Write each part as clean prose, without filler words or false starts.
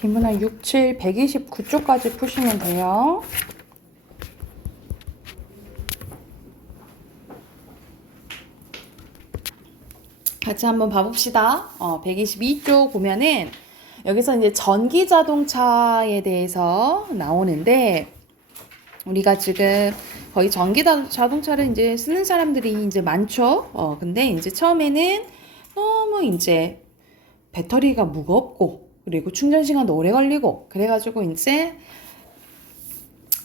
빔은 한 6, 7, 129쪽까지 푸시면 돼요. 같이 한번 봐봅시다. 122쪽 보면은 여기서 이제 전기 자동차에 대해서 나오는데 우리가 지금 거의 전기 자동차를 이제 쓰는 사람들이 이제 많죠. 근데 이제 처음에는 너무 이제 배터리가 무겁고 그리고 충전 시간도 오래 걸리고 그래가지고 이제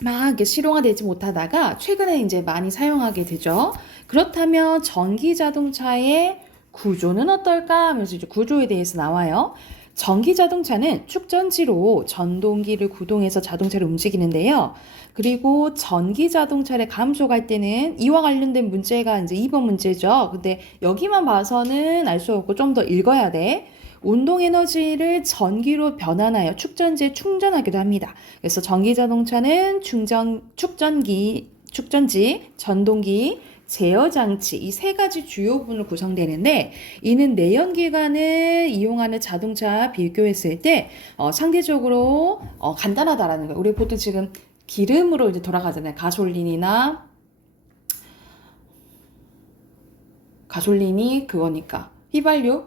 막 이렇게 실용화되지 못하다가 최근에 이제 많이 사용하게 되죠. 그렇다면 전기 자동차의 구조는 어떨까 하면서 이제 구조에 대해서 나와요. 전기 자동차는 축전지로 전동기를 구동해서 자동차를 움직이는데요. 그리고 전기 자동차를 감속할 때는 이와 관련된 문제가 이제 2번 문제죠. 근데 여기만 봐서는 알 수 없고 좀 더 읽어야 돼. 운동 에너지를 전기로 변환하여 축전지에 충전하기도 합니다. 그래서 전기 자동차는 축전지, 전동기, 제어 장치 이 세 가지 주요 부분으로 구성되는데 이는 내연기관을 이용하는 자동차와 비교했을 때 상대적으로 간단하다라는 거예요. 우리 보통 지금 기름으로 이제 돌아가잖아요. 가솔린이 그거니까 휘발유,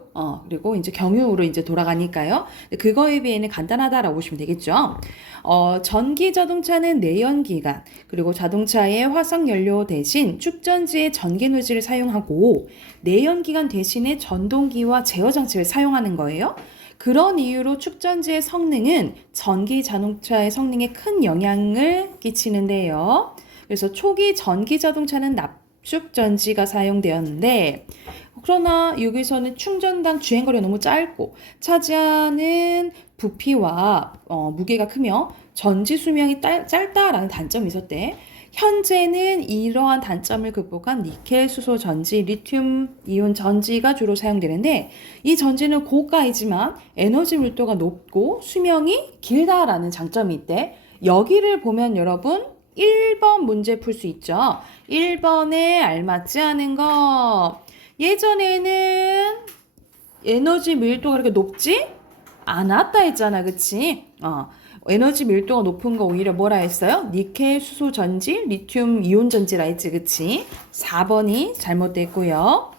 그리고 이제 경유로 이제 돌아가니까요. 그거에 비해는 간단하다라고 보시면 되겠죠. 전기 자동차는 내연기관, 그리고 자동차의 화석연료 대신 축전지의 전기에너지를 사용하고 내연기관 대신에 전동기와 제어장치를 사용하는 거예요. 그런 이유로 축전지의 성능은 전기 자동차의 성능에 큰 영향을 끼치는데요. 그래서 초기 전기 자동차는 납축전지가 사용되었는데 그러나 여기서는 충전당 주행거리가 너무 짧고 차지하는 부피와 무게가 크며 전지 수명이 짧다라는 단점이 있었대. 현재는 이러한 단점을 극복한 니켈 수소 전지, 리튬 이온 전지가 주로 사용되는데 이 전지는 고가이지만 에너지 밀도가 높고 수명이 길다라는 장점이 있대. 여기를 보면 여러분 1번 문제 풀 수 있죠. 1번에 알맞지 않은 거. 예전에는 에너지 밀도가 그렇게 높지 않았다 했잖아. 그치? 에너지 밀도가 높은 거 오히려 뭐라 했어요? 니켈, 수소 전지, 리튬 이온 전지라 했지. 그치? 4번이 잘못됐고요.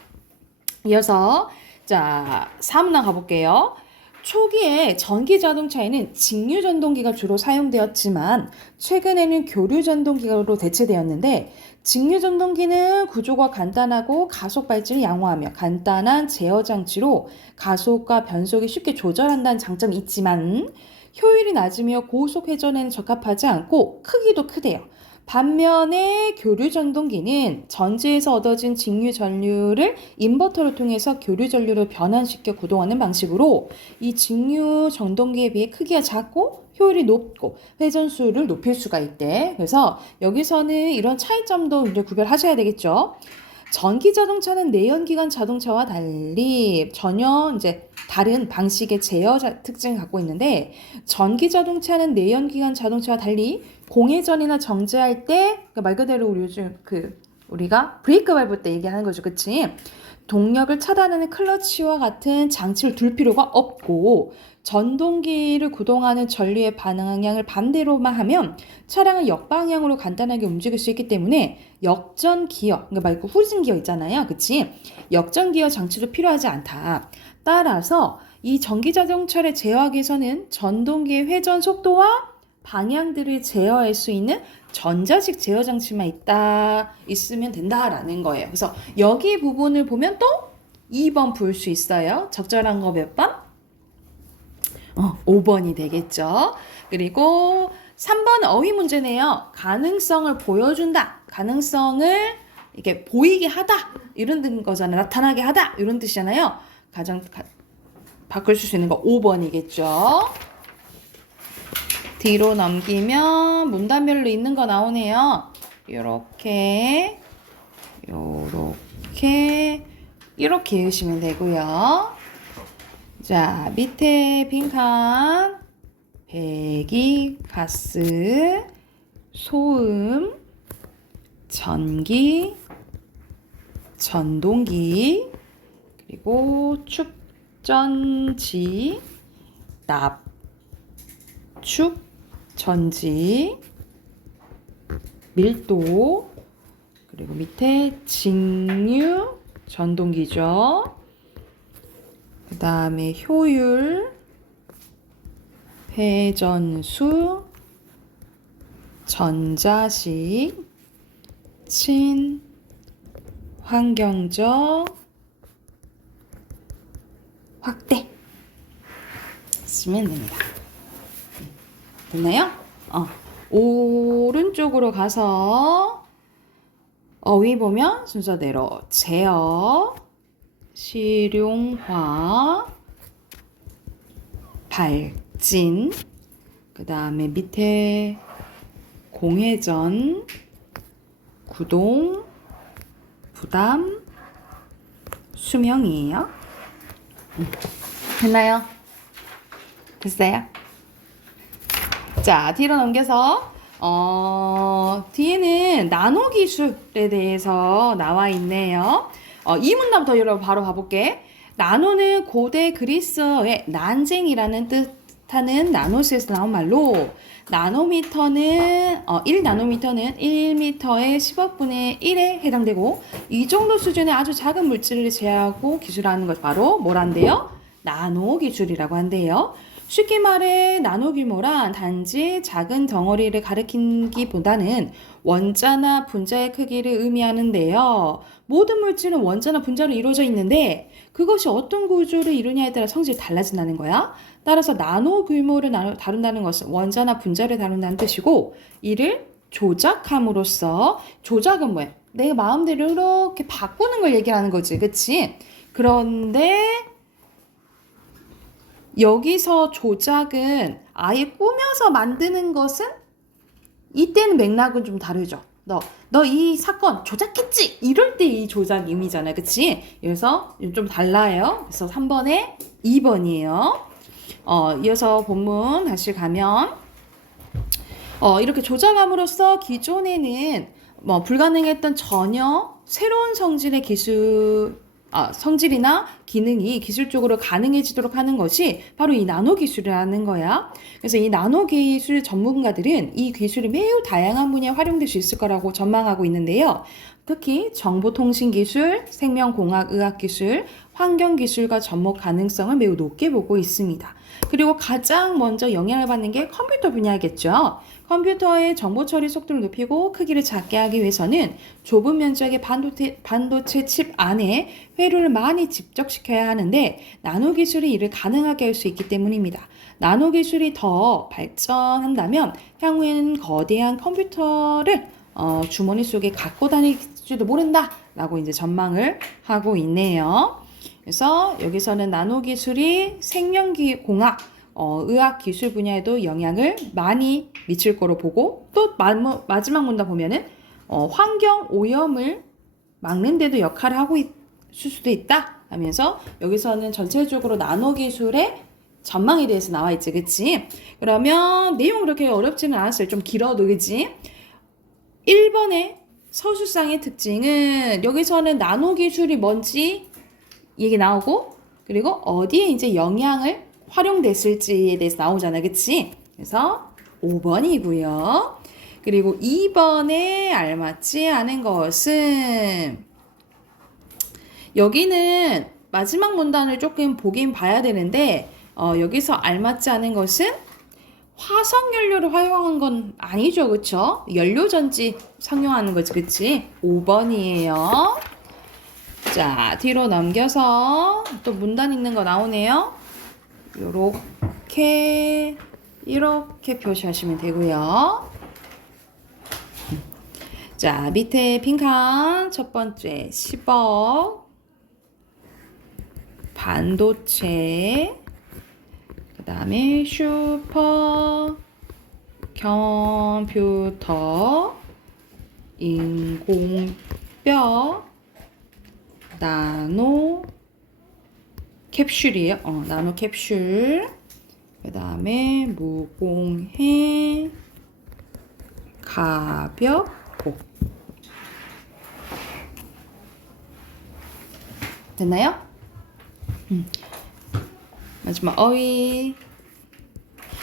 이어서 자 3번 가볼게요. 초기에 전기 자동차에는 직류 전동기가 주로 사용되었지만 최근에는 교류 전동기로 대체되었는데 직류 전동기는 구조가 간단하고 가속 발진을 양호하며 간단한 제어 장치로 가속과 변속이 쉽게 조절한다는 장점이 있지만 효율이 낮으며 고속 회전에는 적합하지 않고 크기도 크대요. 반면에 교류 전동기는 전지에서 얻어진 직류 전류를 인버터를 통해서 교류 전류로 변환시켜 구동하는 방식으로 이 직류 전동기에 비해 크기가 작고 효율이 높고 회전수를 높일 수가 있대. 그래서 여기서는 이런 차이점도 이제 구별하셔야 되겠죠. 전기 자동차는 내연기관 자동차와 달리 전혀 이제 다른 방식의 제어 특징을 갖고 있는데 전기 자동차는 내연기관 자동차와 달리 공회전이나 정지할 때 말 그대로 우리 요즘 우리가 브레이크 밟을 때 얘기하는 거죠. 그치? 동력을 차단하는 클러치와 같은 장치를 둘 필요가 없고 전동기를 구동하는 전류의 방향을 반대로만 하면 차량을 역방향으로 간단하게 움직일 수 있기 때문에 역전 기어, 그러니까 말고 후진 기어 있잖아요. 그치? 역전 기어 장치도 필요하지 않다. 따라서 이 전기 자동차를 제어하기 위해서는 전동기의 회전 속도와 방향들을 제어할 수 있는 전자식 제어 장치만 있으면 된다라는 거예요. 그래서 여기 부분을 보면 또 2번 볼 수 있어요. 적절한 거 몇 번? 5번이 되겠죠. 그리고 3번 어휘 문제네요. 가능성을 보여준다. 가능성을 이렇게 보이게 하다. 이런 거잖아요. 나타나게 하다. 이런 뜻이잖아요. 바꿀 수 있는 거 5번이겠죠. 뒤로 넘기면 문단별로 있는 거 나오네요. 이렇게 이렇게 읽으시면 되고요. 자, 밑에 빈칸 배기, 가스, 소음, 전기, 전동기, 그리고 축전지, 축, 전지, 밀도, 그리고 밑에 직류, 전동기죠. 그 다음에 효율, 회전수, 전자식, 친, 환경적, 확대 쓰면 됩니다. 됐나요? 오른쪽으로 가서 어휘 보면 순서대로 제어, 실용화, 발진, 그 다음에 밑에 공회전, 구동, 부담, 수명이에요. 됐나요? 됐어요? 자, 뒤로 넘겨서 뒤에는 나노 기술에 대해서 나와 있네요. 이 문단부터 여러분 바로 가볼게. 나노는 고대 그리스어의 난쟁이라는 뜻하는 나노스에서 나온 말로 나노미터는 1나노미터는 1m의 10억 분의 1에 해당되고 이 정도 수준의 아주 작은 물질을 제어하고 기술하는 것 바로 뭐란데요? 나노 기술이라고 한대요. 쉽게 말해 나노 규모란 단지 작은 덩어리를 가리키기보다는 원자나 분자의 크기를 의미하는데요. 모든 물질은 원자나 분자로 이루어져 있는데 그것이 어떤 구조를 이루냐에 따라 성질이 달라진다는 거야. 따라서 나노 규모를 다룬다는 것은 원자나 분자를 다룬다는 뜻이고 이를 조작함으로써 조작은 뭐야? 내 마음대로 이렇게 바꾸는 걸 얘기하는 거지. 그치? 그런데 여기서 조작은 아예 꾸며서 만드는 것은 이때는 맥락은 좀 다르죠. 너 이 사건 조작했지? 이럴 때 이 조작 의미잖아요. 그치? 그래서 좀 달라요. 그래서 3번에 2번이에요. 이어서 본문 다시 가면 이렇게 조작함으로써 기존에는 불가능했던 전혀 새로운 성질의 성질이나 기능이 기술적으로 가능해지도록 하는 것이 바로 이 나노 기술이라는 거야. 그래서 이 나노 기술 전문가들은 이 기술이 매우 다양한 분야에 활용될 수 있을 거라고 전망하고 있는데요. 특히 정보통신기술, 생명공학의학기술, 환경기술과 접목 가능성을 매우 높게 보고 있습니다. 그리고 가장 먼저 영향을 받는 게 컴퓨터 분야겠죠. 컴퓨터의 정보 처리 속도를 높이고 크기를 작게 하기 위해서는 좁은 면적의 반도체 칩 안에 회로를 많이 집적시켜야 하는데 나노 기술이 이를 가능하게 할 수 있기 때문입니다. 나노 기술이 더 발전한다면 향후에는 거대한 컴퓨터를 주머니 속에 갖고 다닐지도 모른다 라고 이제 전망을 하고 있네요. 그래서 여기서는 나노 기술이 생명공학, 의학 기술 분야에도 영향을 많이 미칠 거로 보고 또 마지막 문단 보면은 환경 오염을 막는 데도 역할을 하고 있을 수도 있다 하면서 여기서는 전체적으로 나노 기술의 전망에 대해서 나와 있지, 그치? 그러면 내용 그렇게 어렵지는 않았어요. 좀 길어도, 그치? 1번의 서술상의 특징은 여기서는 나노 기술이 뭔지 얘기 나오고 그리고 어디에 이제 영향을 활용됐을지에 대해서 나오잖아, 그치? 그래서 5번이고요. 그리고 2번에 알맞지 않은 것은 여기는 마지막 문단을 조금 보긴 봐야 되는데 여기서 알맞지 않은 것은 화석연료를 활용한 건 아니죠, 그쵸? 연료전지 상용하는 거지, 그치? 5번이에요. 자, 뒤로 넘겨서 또 문단 있는 거 나오네요. 이렇게 표시하시면 되고요. 자, 밑에 빈칸 첫 번째 10억 반도체 그 다음에 슈퍼 컴퓨터 인공뼈 나노 캡슐이에요. 나노 캡슐. 그 다음에 무공해 가볍고. 됐나요? 마지막 어휘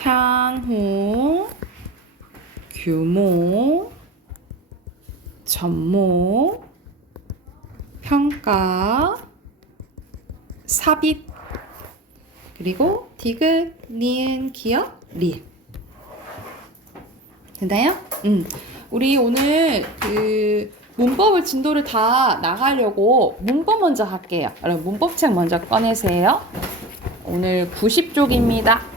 향후, 규모, 접목, 평가, 삽입, 그리고 디귿, 니은, 기역, 리을. 됐나요? 우리 오늘 그 문법을 진도를 다 나가려고 문법 먼저 할게요. 여러분 문법책 먼저 꺼내세요. 오늘 90쪽입니다.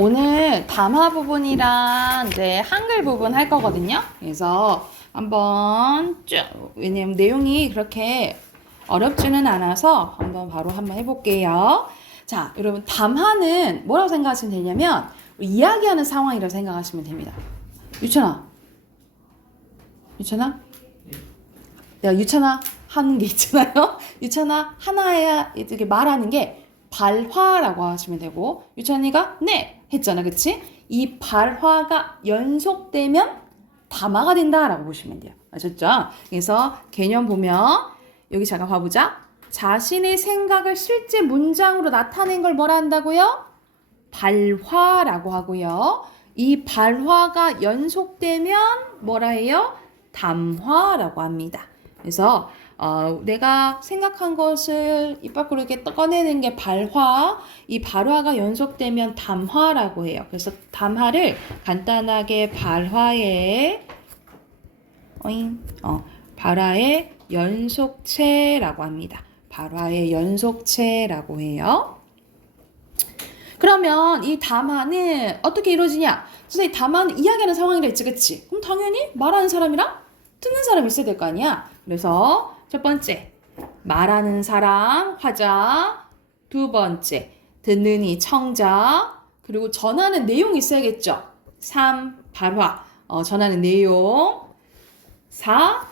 오늘 담화 부분이랑 이제 한글 부분 할 거거든요. 그래서 한번 쭉, 왜냐면 내용이 그렇게 어렵지는 않아서 한번 해볼게요. 자, 여러분 담화는 뭐라고 생각하시면 되냐면 이야기하는 상황이라고 생각하시면 됩니다. 유찬아, 내가 유찬아 하는 게 있잖아요. 유찬아 하나야 이렇게 말하는 게 발화라고 하시면 되고, 유찬이가 네 했잖아, 그치? 이 발화가 연속되면 담화가 된다라고 보시면 돼요. 아셨죠? 그래서 개념 보면 여기 잠깐 봐보자. 자신의 생각을 실제 문장으로 나타낸 걸 뭐라 한다고요? 발화라고 하고요. 이 발화가 연속되면 뭐라 해요? 담화라고 합니다. 그래서 내가 생각한 것을 입 밖으로 이렇게 꺼내는 게 발화, 이 발화가 연속되면 담화라고 해요. 그래서 담화를 간단하게 발화의 연속체라고 합니다. 발화의 연속체라고 해요. 그러면 이 담화는 어떻게 이루어지냐? 선생님, 담화는 이야기하는 상황이라 했지, 그치? 그럼 당연히 말하는 사람이랑 듣는 사람이 있어야 될 거 아니야? 그래서 첫 번째, 말하는 사람, 화자. 두 번째, 듣는 이 청자. 그리고 전하는 내용이 있어야겠죠? 3, 발화. 전하는 내용. 4,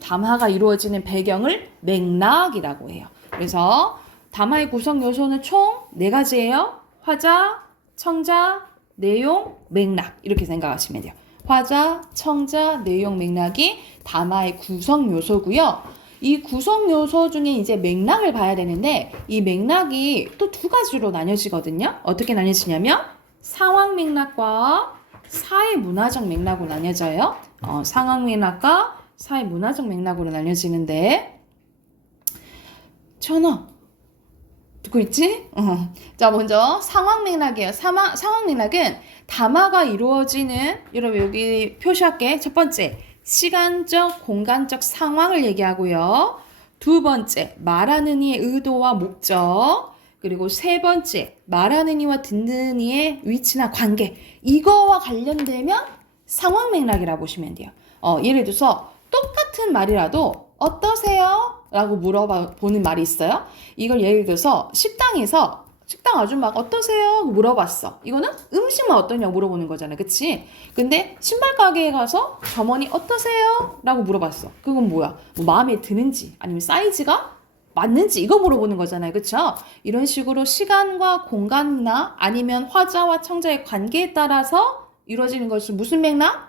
담화가 이루어지는 배경을 맥락이라고 해요. 그래서 담화의 구성 요소는 총 4가지예요. 화자, 청자, 내용, 맥락. 이렇게 생각하시면 돼요. 화자, 청자, 내용, 맥락이 담화의 구성 요소고요. 이 구성 요소 중에 이제 맥락을 봐야 되는데 이 맥락이 또 2가지로 나뉘어지거든요. 어떻게 나뉘어지냐면 상황 맥락과 사회 문화적 맥락으로 나뉘어져요. 상황 맥락과 사회 문화적 맥락으로 나뉘어지는데 전화 듣고 있지? 자, 먼저 상황 맥락이에요. 상황 맥락은 담화가 이루어지는, 여러분 여기 표시할게. 첫 번째, 시간적, 공간적 상황을 얘기하고요. 두 번째, 말하는 이의 의도와 목적. 그리고 세 번째, 말하는 이와 듣는 이의 위치나 관계. 이거와 관련되면 상황 맥락이라고 보시면 돼요. 예를 들어서 똑같은 말이라도 어떠세요? 라고 물어보는 말이 있어요. 이걸 예를 들어서 식당 아줌마가 어떠세요? 물어봤어. 이거는 음식만 어떠냐고 물어보는 거잖아, 그치? 근데 신발 가게에 가서 점원이 어떠세요? 라고 물어봤어. 그건 뭐야? 뭐 마음에 드는지 아니면 사이즈가 맞는지 이거 물어보는 거잖아요, 그쵸? 이런 식으로 시간과 공간이나 아니면 화자와 청자의 관계에 따라서 이루어지는 것은 무슨 맥락?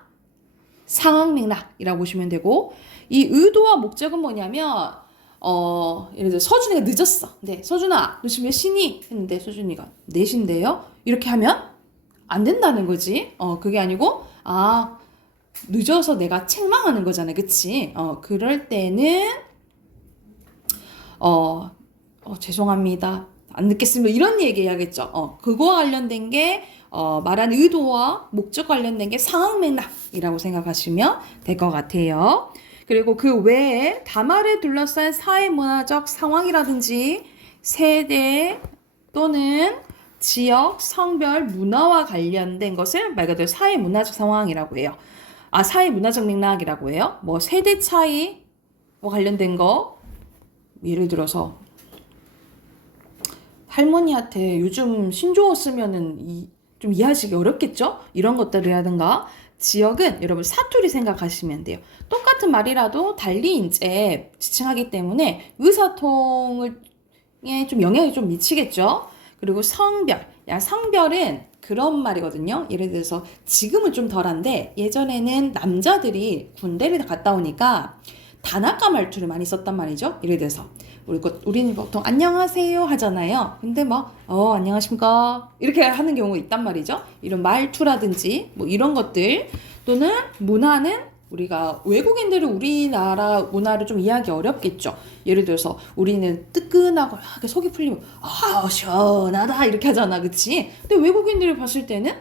상황 맥락이라고 보시면 되고, 이 의도와 목적은 뭐냐면 예를 들어 서준이가 늦었어. 네, 서준아, 너 지금 몇 시니? 했는데 서준이가 4시인데요? 이렇게 하면 안 된다는 거지. 그게 아니고 늦어서 내가 책망하는 거잖아, 그치? 그럴 때는 죄송합니다. 안 늦겠습니다. 이런 얘기 해야겠죠. 그거와 관련된 게 말하는 의도와 목적 관련된 게 상황 맥락이라고 생각하시면 될 것 같아요. 그리고 그 외에 담화를 둘러싼 사회문화적 상황이라든지 세대 또는 지역, 성별, 문화와 관련된 것을 말 그대로 사회문화적 상황이라고 해요. 사회문화적 맥락이라고 해요. 뭐 세대 차이와 관련된 거, 예를 들어서 할머니한테 요즘 신조어 쓰면은 좀 이해하시기 어렵겠죠? 이런 것들이라든가, 지역은 여러분 사투리 생각하시면 돼요. 똑같은 말이라도 달리 이제 지칭하기 때문에 의사통에 좀 영향이 좀 미치겠죠? 그리고 성별. 야, 성별은 그런 말이거든요. 예를 들어서 지금은 좀 덜한데 예전에는 남자들이 군대를 갔다 오니까 단아까 말투를 많이 썼단 말이죠. 예를 들어서 우리는 보통 안녕하세요 하잖아요. 근데 막 안녕하십니까 이렇게 하는 경우가 있단 말이죠. 이런 말투라든지 뭐 이런 것들 또는 문화는 우리가 외국인들은 우리나라 문화를 좀 이해하기 어렵겠죠. 예를 들어서 우리는 뜨끈하고 이렇게 속이 풀리면 시원하다 이렇게 하잖아, 그치? 근데 외국인들이 봤을 때는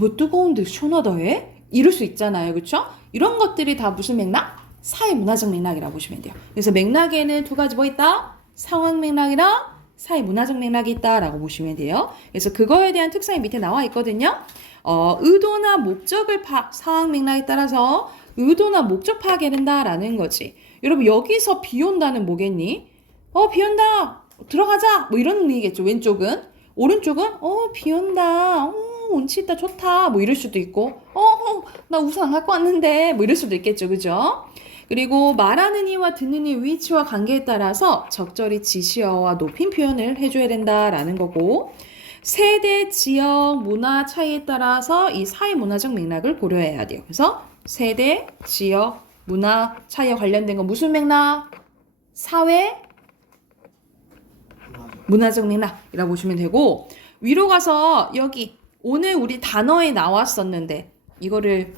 왜 뜨거운데 시원하다 해? 이럴 수 있잖아요, 그쵸? 이런 것들이 다 무슨 맥락? 사회 문화적 맥락이라고 보시면 돼요. 그래서 맥락에는 두 가지 뭐 있다? 상황 맥락이랑 사회 문화적 맥락이 있다라고 보시면 돼요. 그래서 그거에 대한 특성이 밑에 나와 있거든요. 의도나 목적을 상황 맥락에 따라서 의도나 목적 파악해야 된다라는 거지. 여러분 여기서 비 온다는 뭐겠니? 비 온다. 들어가자. 뭐 이런 의미겠죠. 왼쪽은. 오른쪽은 비 온다. 운치 있다. 좋다. 뭐 이럴 수도 있고 나 우산 안 갖고 왔는데 뭐 이럴 수도 있겠죠. 그죠? 그리고 말하는 이와 듣는 이 위치와 관계에 따라서 적절히 지시어와 높임 표현을 해줘야 된다라는 거고 세대, 지역, 문화 차이에 따라서 이 사회 문화적 맥락을 고려해야 돼요. 그래서 세대, 지역, 문화 차이와 관련된 건 무슨 맥락? 사회 문화적 맥락이라고 보시면 되고 위로 가서 여기 오늘 우리 단어에 나왔었는데 이거를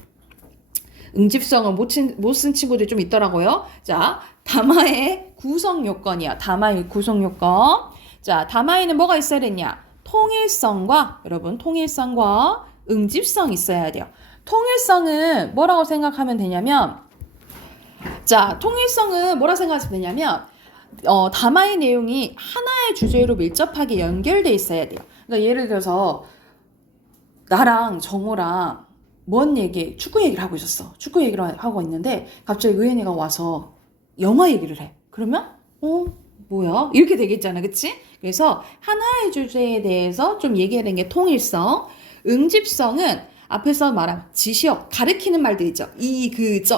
응집성을 못 쓴 친구들이 좀 있더라고요. 자, 담화의 구성 요건이야. 담화의 구성 요건. 자, 담화에는 뭐가 있어야 되냐? 통일성과 여러분 통일성과 응집성이 있어야 돼요. 통일성은 뭐라고 생각하면 되냐면 자, 통일성은 뭐라고 생각하면 되냐면 담화의 내용이 하나의 주제로 밀접하게 연결돼 있어야 돼요. 그러니까 예를 들어서 나랑 정우랑 축구 얘기를 하고 있었어. 축구 얘기를 하고 있는데 갑자기 의연이가 와서 영화 얘기를 해. 그러면 뭐야? 이렇게 되겠잖아. 그치? 그래서 하나의 주제에 대해서 좀 얘기하는 게 통일성. 응집성은 앞에서 말한 지시어, 가리키는 말들 있죠.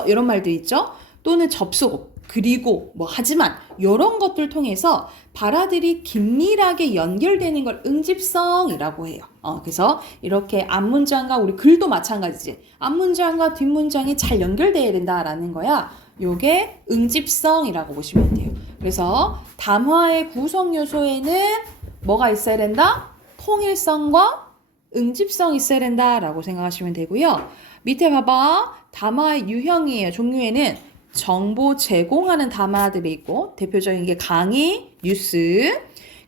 이런 말들 있죠. 또는 접속, 그리고 하지만 이런 것들 통해서 발화들이 긴밀하게 연결되는 걸 응집성이라고 해요. 그래서 이렇게 앞문장과 우리 글도 마찬가지지. 앞문장과 뒷문장이 잘 연결돼야 된다라는 거야. 요게 응집성이라고 보시면 돼요. 그래서 담화의 구성 요소에는 뭐가 있어야 된다? 통일성과 응집성이 있어야 된다라고 생각하시면 되고요. 밑에 봐봐. 담화의 유형이에요. 종류에는 정보 제공하는 담화들이 있고 대표적인 게 강의, 뉴스,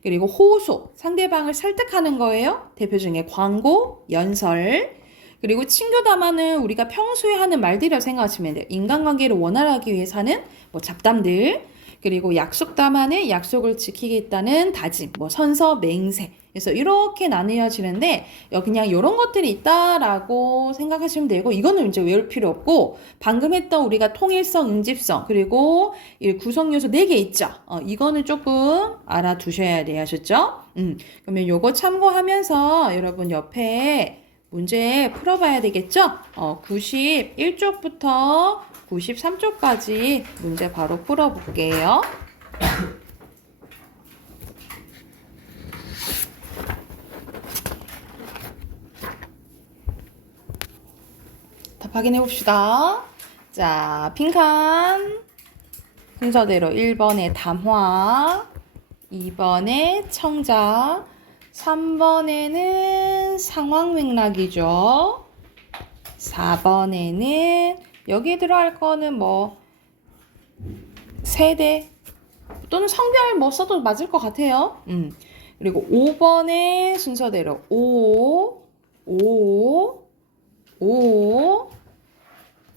그리고 호소, 상대방을 설득하는 거예요. 대표적인 게 광고, 연설, 그리고 친교 담화는 우리가 평소에 하는 말들이라고 생각하시면 돼요. 인간관계를 원활하게 위해서 하는 잡담들, 그리고 약속 담화는 약속을 지키겠다는 다짐, 선서, 맹세. 그래서 이렇게 나뉘어지는데 그냥 이런 것들이 있다라고 생각하시면 되고 이거는 이제 외울 필요 없고 방금 했던 우리가 통일성, 응집성 그리고 구성 요소 4개 있죠. 이거는 조금 알아두셔야 돼요. 아셨죠? 그러면 요거 참고하면서 여러분 옆에 문제 풀어봐야 되겠죠? 91쪽부터 93쪽까지 문제 바로 풀어볼게요. 답 확인해 봅시다. 자, 빈칸 순서대로 1번에 담화, 2번에 청자, 3번에는 상황 맥락이죠. 4번에는 여기에 들어갈 거는 세대 또는 성별 써도 맞을 것 같아요. 그리고 5번에 순서대로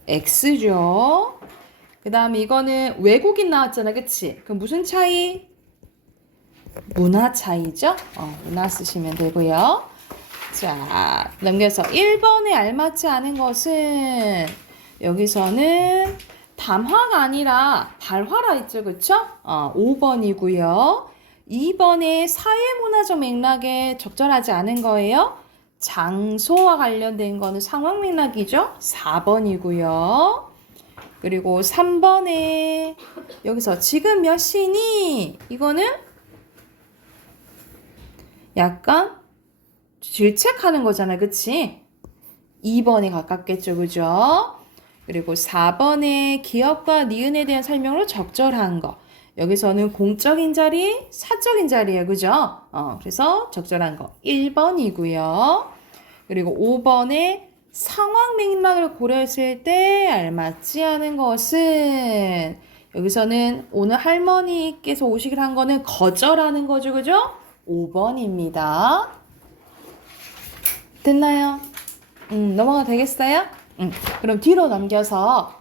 X죠. 그 다음에 이거는 외국인 나왔잖아. 그치? 그럼 무슨 차이? 문화 차이죠? 문화 쓰시면 되고요. 자, 넘겨서 1번에 알맞지 않은 것은 여기서는 담화가 아니라 발화라 했죠. 그쵸? 5번이고요. 2번에 사회문화적 맥락에 적절하지 않은 거예요. 장소와 관련된 거는 상황 맥락이죠. 4번이고요. 그리고 3번에 여기서 지금 몇 시니? 이거는 약간 질책하는 거잖아요. 그치? 2번이 가깝겠죠. 그죠? 그리고 4번에 기업과 니은에 대한 설명으로 적절한 거. 여기서는 공적인 자리, 사적인 자리예요. 그죠? 그래서 적절한 거 1번이고요. 그리고 5번에 상황 맥락을 고려했을 때 알맞지 않은 것은 여기서는 오늘 할머니께서 오시기로 한 거는 거절하는 거죠. 그죠? 5번입니다. 됐나요? 넘어가 되겠어요? 그럼 뒤로 넘기면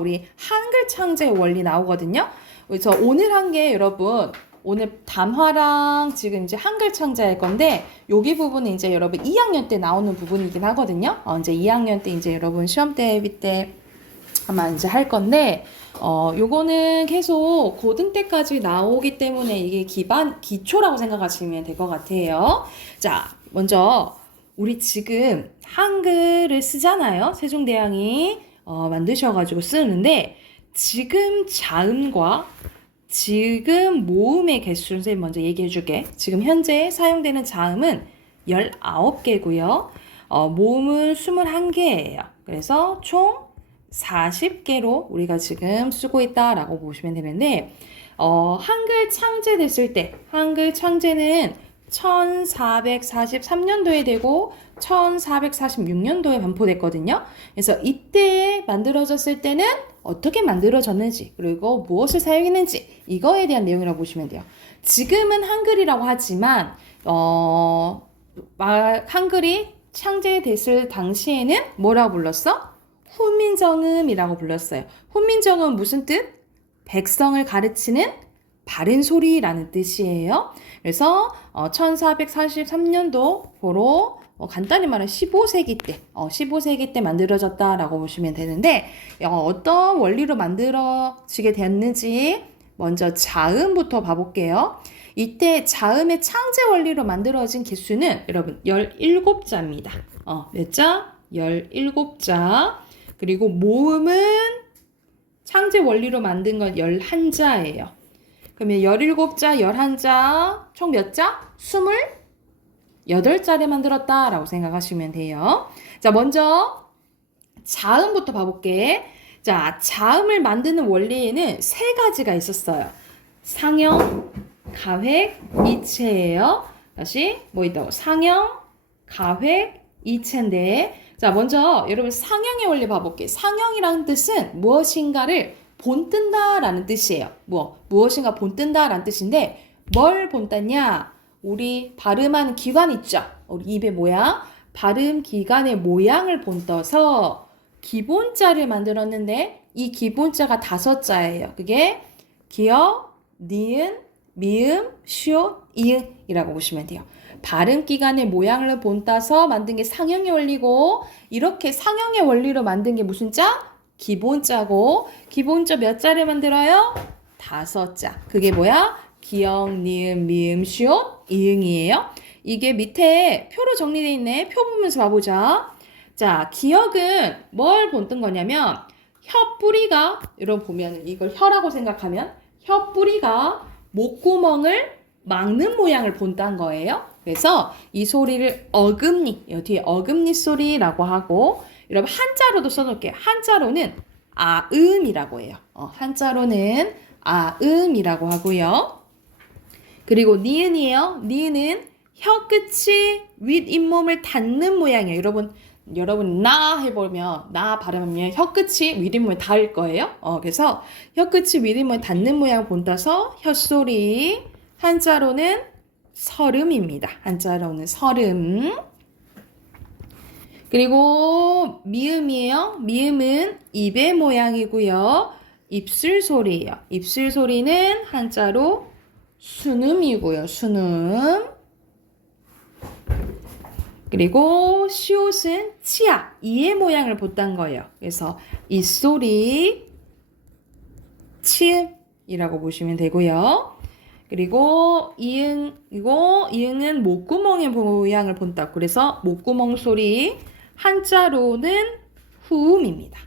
우리 한글 창제 원리 나오거든요. 그래서 오늘 한 게 여러분 오늘 담화랑 지금 이제 한글 창제할 건데 여기 부분은 이제 여러분 2학년 때 나오는 부분이긴 하거든요. 이제 2학년 때 이제 여러분 시험 대비 때 아마 이제 할 건데 요거는 계속 고등 때까지 나오기 때문에 이게 기초라고 생각하시면 될 것 같아요. 자, 먼저 우리 지금 한글을 쓰잖아요. 세종대왕이 만드셔가지고 쓰는데 지금 자음과 지금 모음의 개수를 선생님 먼저 얘기해 줄게. 지금 현재 사용되는 자음은 19개고요. 모음은 21개예요. 그래서 총 40개로 우리가 지금 쓰고 있다라고 보시면 되는데 한글 창제됐을 때 한글 창제는 1443년도에 되고 1446년도에 반포됐거든요. 그래서 이때 만들어졌을 때는 어떻게 만들어졌는지 그리고 무엇을 사용했는지 이거에 대한 내용이라고 보시면 돼요. 지금은 한글이라고 하지만 한글이 창제됐을 당시에는 뭐라고 불렀어? 훈민정음이라고 불렀어요. 훈민정음 무슨 뜻? 백성을 가르치는 바른 소리라는 뜻이에요. 그래서 1443년도로 간단히 말하면 15세기 때 만들어졌다라고 보시면 되는데 어떤 원리로 만들어지게 됐는지 먼저 자음부터 봐볼게요. 이때 자음의 창제 원리로 만들어진 개수는 여러분 17자입니다. 몇 자? 17자. 그리고 모음은 창제 원리로 만든 건 11자예요. 그러면 17자, 11자, 총 몇 자? 28자를 만들었다라고 생각하시면 돼요. 자, 먼저 자음부터 봐볼게. 자, 자음을 만드는 원리에는 세 가지가 있었어요. 상형, 가획, 이체예요. 다시 뭐 있다고? 상형, 가획, 이체인데 자, 먼저 여러분 상형의 원리 봐볼게요. 상형이라는 뜻은 무엇인가를 본뜬다라는 뜻이에요. 무엇인가 본뜬다라는 뜻인데 뭘 본떠냐? 우리 발음하는 기관 있죠? 우리 입의 모양. 발음 기관의 모양을 본떠서 기본자를 만들었는데 이 기본자가 5자예요. 그게 기역, 니은, 미음, 시옷, 이응이라고 보시면 돼요. 발음 기관의 모양을 본따서 만든 게 상형의 원리고 이렇게 상형의 원리로 만든 게 무슨 자? 기본자고 기본자 몇 자를 만들어요? 5자. 그게 뭐야? 기역, 니은, 미음, 시옷, 이응이에요. 이게 밑에 표로 정리되어 있네. 표 보면서 봐보자. 자, 기역은 뭘 본뜬 거냐면 혀 뿌리가 여러분 보면 이걸 혀라고 생각하면 혀 뿌리가 목구멍을 막는 모양을 본딴 거예요. 그래서 이 소리를 어금니, 뒤에 어금니 소리라고 하고 여러분 한자로도 써놓을게요. 한자로는 아음이라고 해요. 한자로는 아음이라고 하고요. 그리고 니은이에요. 니은은 혀 끝이 윗잇몸을 닿는 모양이에요. 여러분 나 해보면 나 발음하면 혀 끝이 윗잇몸에 닿을 거예요. 그래서 혀 끝이 윗잇몸에 닿는 모양 본따서 혀소리. 한자로는 설음입니다. 한자로는 설음. 그리고 미음이에요. 미음은 입의 모양이고요. 입술 소리예요. 입술 소리는 한자로 순음이고요. 순음. 그리고 시옷은 치아, 이의 모양을 본딴 거예요. 그래서 입소리, 치음이라고 보시면 되고요. 그리고 이응은 목구멍의 모양을 본다. 그래서 목구멍 소리, 한자로는 후음입니다.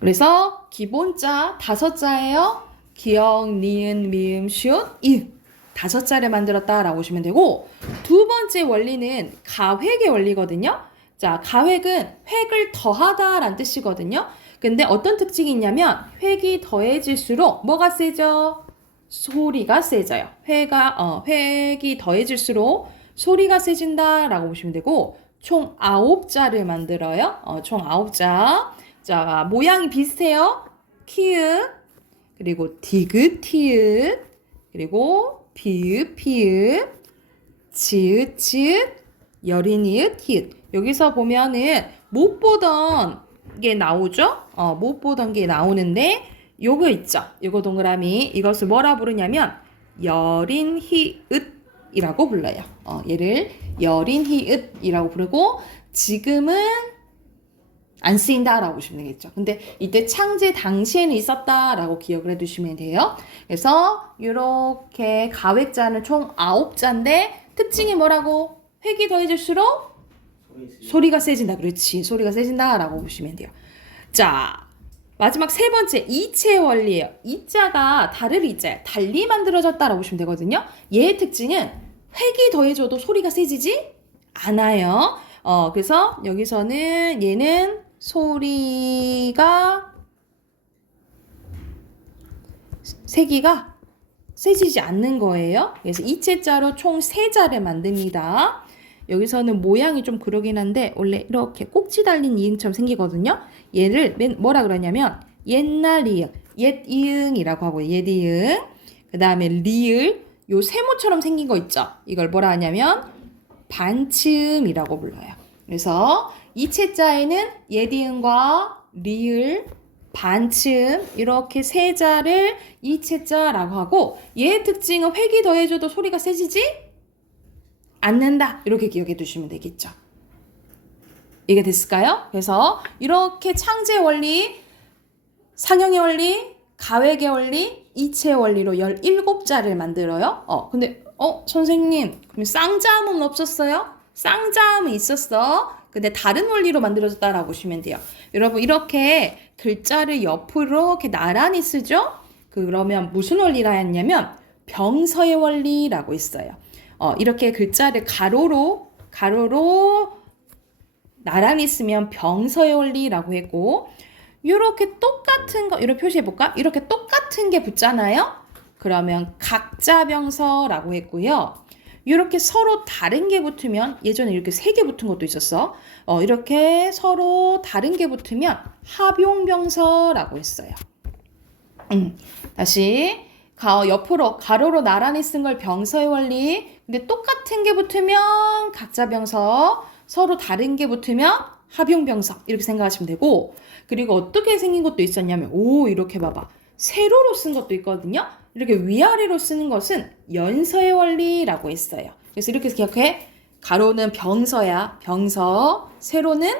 그래서 기본자 5자예요. 기역, 니은, 미음, 시옷, 이응. 5자를 만들었다라고 보시면 되고, 두 번째 원리는 가획의 원리거든요. 자, 가획은 획을 더하다라는 뜻이거든요. 근데 어떤 특징이 있냐면 획이 더해질수록 뭐가 세죠? 소리가 세져요. 획이 더해질수록 소리가 세진다라고 보시면 되고, 총 9자를 만들어요. 총 9자. 자, 모양이 비슷해요. 키읔, 그리고 디귿, 티읕, 그리고 비읍, 피읕, 지읒, 치읒, 여린, 이읒, 히읗. 여기서 보면은 못 보던 게 나오죠? 못 보던 게 나오는데 요거 있죠? 요거 동그라미. 이것을 뭐라 부르냐면 여린, 히읗이라고 불러요. 얘를 여린, 히읗이라고 부르고, 지금은 안 쓰인다라고 보시면 되겠죠. 근데 이때 창제 당시에는 있었다라고 기억을 해두시면 돼요. 그래서 이렇게 가획자는 총 9자인데 특징이 뭐라고? 획이 더해질수록 소리가 세진다. 그렇지. 소리가 세진다라고 보시면 돼요. 자, 마지막 세 번째 이체 원리예요. 이자가 다를 이자예요. 달리 만들어졌다라고 보시면 되거든요. 얘의 특징은 획이 더해져도 소리가 세지지 않아요. 그래서 여기서는 얘는 소리가 세기가 세지지 않는 거예요. 그래서 이체자로 총 3자를 만듭니다. 여기서는 모양이 좀 그러긴 한데 원래 이렇게 꼭지 달린 이응처럼 생기거든요. 얘를 뭐라 그러냐면 옛날 이응, 옛 이응이라고 하고요. 옛 이응. 그 다음에 리을, 요 세모처럼 생긴 거 있죠. 이걸 뭐라 하냐면 반치음이라고 불러요. 그래서 이체자에는 예디음과 리을, 반치음 이렇게 3자를 이체자라고 하고, 얘의 특징은 획이 더해져도 소리가 세지지 않는다. 이렇게 기억해 두시면 되겠죠. 이게 됐을까요? 그래서 이렇게 창제 원리, 상형의 원리, 가획의 원리, 이체 원리로 17자를 만들어요. 근데 선생님, 그럼 쌍자음은 없었어요? 쌍자음은 있었어. 근데 다른 원리로 만들어졌다라고 보시면 돼요. 여러분, 이렇게 글자를 옆으로 이렇게 나란히 쓰죠? 그러면 무슨 원리라 했냐면 병서의 원리라고 있어요. 이렇게 글자를 가로로 나란히 쓰면 병서의 원리라고 했고, 이렇게 똑같은 거, 이렇게 표시해볼까? 이렇게 똑같은 게 붙잖아요? 그러면 각자병서라고 했고요. 이렇게 서로 다른 게 붙으면, 예전에 이렇게 3개 붙은 것도 있었어. 이렇게 서로 다른 게 붙으면 합용병서라고 했어요. 다시 옆으로 가로로 나란히 쓴 걸 병서의 원리. 근데 똑같은 게 붙으면 각자병서, 서로 다른 게 붙으면 합용병서, 이렇게 생각하시면 되고, 그리고 어떻게 생긴 것도 있었냐면 이렇게 봐봐. 세로로 쓴 것도 있거든요. 이렇게 위아래로 쓰는 것은 연서의 원리라고 했어요. 그래서 이렇게 기억해. 가로는 병서야. 병서. 세로는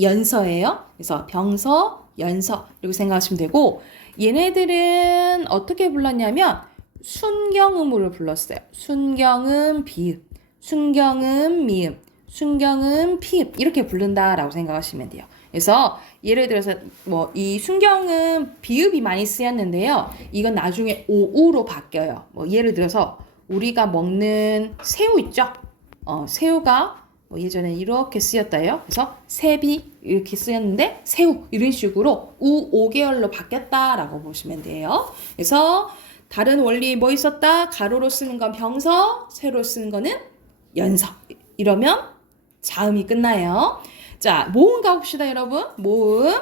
연서예요. 그래서 병서, 연서 이렇게 생각하시면 되고, 얘네들은 어떻게 불렀냐면 순경음으로 불렀어요. 순경음 비읍, 순경음 미음, 순경음 피읍 이렇게 부른다라고 생각하시면 돼요. 그래서 예를 들어서 이 순경은 비읍이 많이 쓰였는데요. 이건 나중에 오우로 바뀌어요. 예를 들어서 우리가 먹는 새우 있죠? 새우가 예전에 이렇게 쓰였다요. 그래서 새비 이렇게 쓰였는데 새우 이런 식으로 우 5개월로 바뀌었다라고 보시면 돼요. 그래서 다른 원리 뭐 있었다? 가로로 쓰는 건 병서, 세로로 쓰는 거는 연서. 이러면 자음이 끝나요. 자, 모음 가봅시다, 여러분. 모음.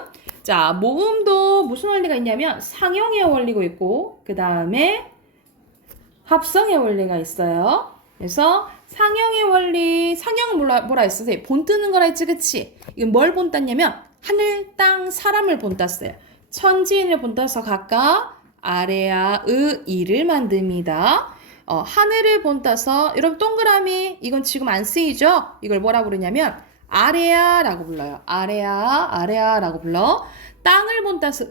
자, 모음도 무슨 원리가 있냐면 상형의 원리가 있고, 그 다음에 합성의 원리가 있어요. 그래서 상형의 원리, 상형은 뭐라 했었어요? 본 뜨는 거라 했지, 그치? 이건 뭘 본 땄냐면 하늘, 땅, 사람을 본 땄어요. 천지인을 본 따서 각각 아래야, 이를 만듭니다. 하늘을 본 따서, 여러분 동그라미, 이건 지금 안 쓰이죠? 이걸 뭐라 부르냐면 아래야라고 불러요. 아래야라고 불러. 땅을 본 따서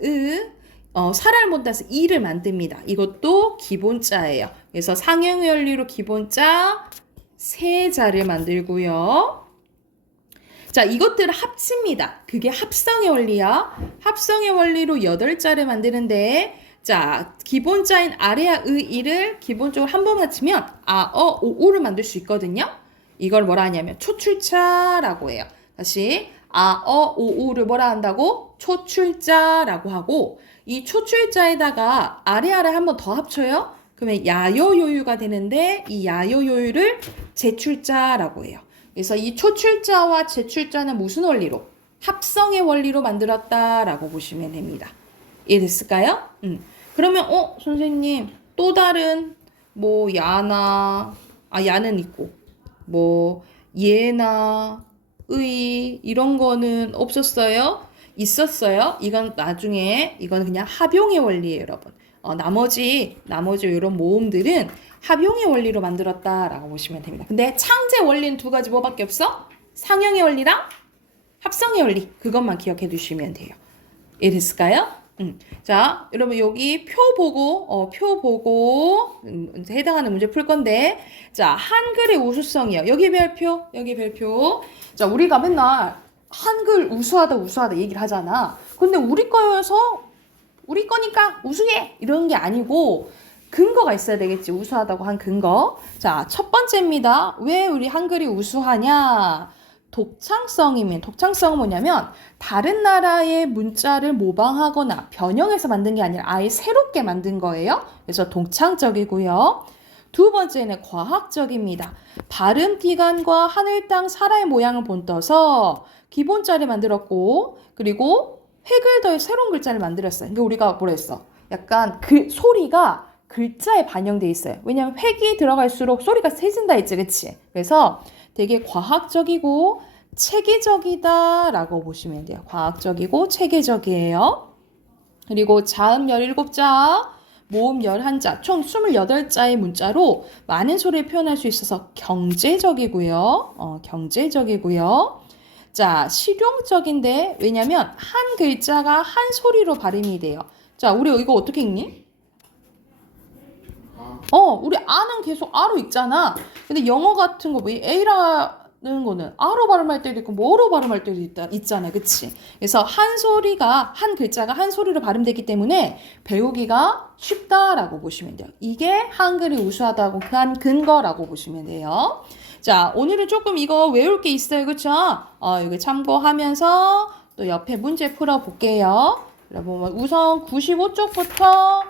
사람을 본 따서 이를 만듭니다. 이것도 기본자예요. 그래서 상형의 원리로 기본자 3자를 만들고요. 자, 이것들을 합칩니다. 그게 합성의 원리야. 합성의 원리로 8자를 만드는데 자, 기본자인 아래야 의이를 기본적으로 한 번 합치면 오를 만들 수 있거든요. 이걸 뭐라 하냐면 초출자라고 해요. 다시 오를 뭐라 한다고? 초출자라고 하고 이 초출자에다가 아래아를 한 번 더 합쳐요. 그러면 야요요유가 되는데 이 야요요유를 제출자라고 해요. 그래서 이 초출자와 제출자는 무슨 원리로? 합성의 원리로 만들었다라고 보시면 됩니다. 이해됐을까요? 그러면 선생님 또 다른 뭐 야나 야는 있고 뭐 예나 의 이런 거는 없었어요? 있었어요? 이건 나중에 이건 그냥 합용의 원리예요, 여러분. 나머지 이런 모음들은 합용의 원리로 만들었다라고 보시면 됩니다. 근데 창제 원리는 두 가지 뭐밖에 없어? 상형의 원리랑 합성의 원리. 그것만 기억해 두시면 돼요. 이해됐을까요? 자, 여러분 여기 표 보고 해당하는 문제 풀 건데 자, 한글의 우수성이요. 여기 별표. 자, 우리가 맨날 한글 우수하다 얘기를 하잖아. 근데 우리 거여서 우리 거니까 우수해 이런 게 아니고 근거가 있어야 되겠지. 우수하다고 한 근거. 자, 첫 번째입니다. 왜 우리 한글이 우수하냐? 독창성은 뭐냐면 다른 나라의 문자를 모방하거나 변형해서 만든 게 아니라 아예 새롭게 만든 거예요. 그래서 독창적이고요. 두 번째는 과학적입니다. 발음 기관과 하늘 땅 사라의 모양을 본떠서 기본자를 만들었고 그리고 획을 더해 새로운 글자를 만들었어요. 그러니까 우리가 뭐라 했어? 약간 소리가 글자에 반영돼 있어요. 왜냐하면 획이 들어갈수록 소리가 세진다 했지, 그치? 그래서 되게 과학적이고 체계적이다라고 보시면 돼요. 과학적이고 체계적이에요. 그리고 자음 17자, 모음 11자, 총 28자의 문자로 많은 소리를 표현할 수 있어서 경제적이고요. 자, 실용적인데 왜냐면 한 글자가 한 소리로 발음이 돼요. 자, 우리 이거 어떻게 읽니? 우리 아는 계속 아로 읽잖아. 근데 영어 같은 거, 뭐, A라는 거는 아로 발음할 때도 있고, 뭐로 발음할 때도 있잖아. 그치? 그래서 한 글자가 한 소리로 발음되기 때문에 배우기가 쉽다라고 보시면 돼요. 이게 한글이 우수하다고 한 근거라고 보시면 돼요. 자, 오늘은 조금 이거 외울 게 있어요. 그쵸? 이거 참고하면서 또 옆에 문제 풀어볼게요. 여러분, 우선 95쪽부터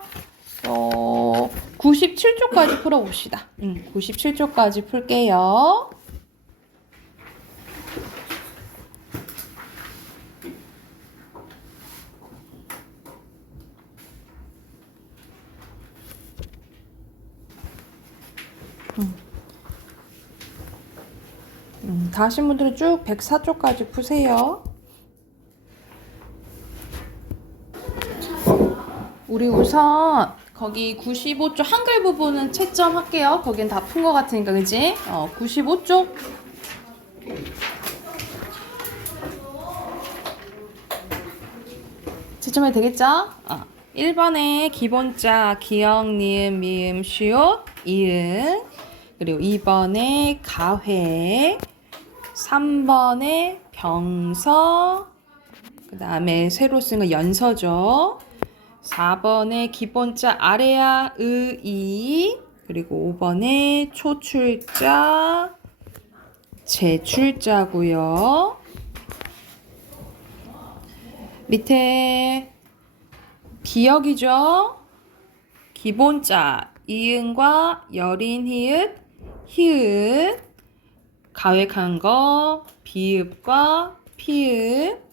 97쪽까지 풀어봅시다. 97쪽까지 풀게요. 다 하신 분들은 쭉 104쪽까지 푸세요. 우리 우선 거기 95쪽 한글 부분은 채점할게요. 거긴 다 푼 것 같으니까, 그지? 95쪽. 채점해도 되겠죠? 1번에 기본자, 기역, 니은, 미음, 시옷, 이응. 그리고 2번에 가회. 3번에 병서. 그 다음에 새로 쓴 거 연서죠. 4번에 기본자 아래야 의이 그리고 5번에 초출자 제출자고요. 밑에 기역이죠. 기본자 이응과 여린 히읗 가획한 거 비읍과 피읍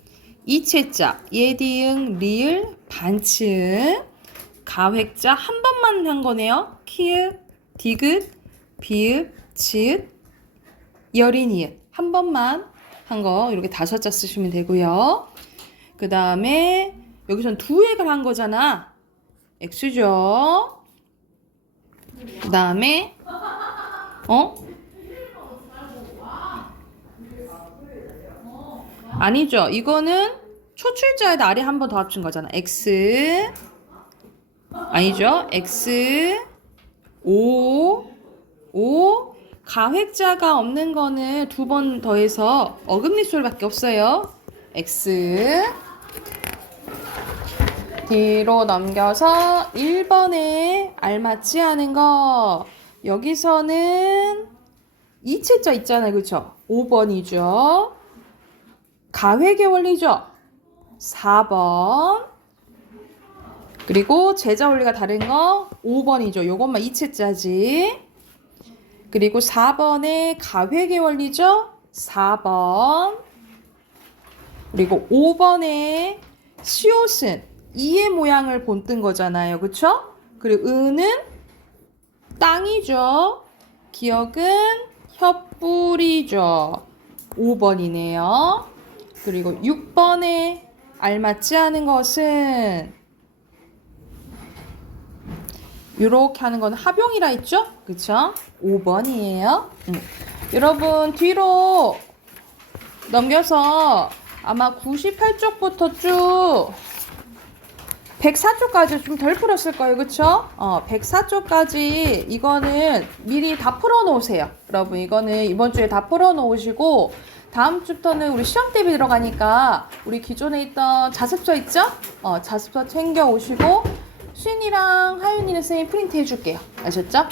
이체자 예디응 리을 반층 가획자 한 번만 한 거네요. 키읔 디귿 비읍 지읒 여린 이읒 한 번만 한 거 이렇게 5자 쓰시면 되고요. 그 다음에 여기선 두 획을 한 거잖아. X죠. 그 다음에 아니죠. 이거는 초출자에다 아래 한 번 더 합친 거잖아. X 아니죠. X O 가획자가 없는 거는 두 번 더해서 어금니 소리밖에 없어요. X 뒤로 넘겨서 1번에 알맞지 않은 거. 여기서는 이체자 있잖아요. 그쵸? 5번이죠. 가회계 원리죠. 4번. 그리고 제자 원리가 다른 거 5번이죠. 요것만 이체자지. 그리고 4번에 가회계 원리죠. 4번. 그리고 5번에 시옷은 이의 모양을 본뜬 거잖아요. 그쵸? 그리고 은은 땅이죠. 기억은 혀뿌리죠. 5번이네요. 그리고 6번에 알맞지 않은 것은 이렇게 하는 건 합용이라 했죠? 그쵸? 5번이에요. 여러분 뒤로 넘겨서 아마 98쪽부터 쭉 104쪽까지 좀 덜 풀었을 거예요. 그쵸? 104쪽까지 이거는 미리 다 풀어 놓으세요. 여러분 이거는 이번 주에 다 풀어 놓으시고 다음 주부터는 우리 시험 대비 들어가니까 우리 기존에 있던 자습서 있죠? 자습서 챙겨 오시고 수인이랑 하윤이는 선생님이 프린트 해줄게요. 아셨죠?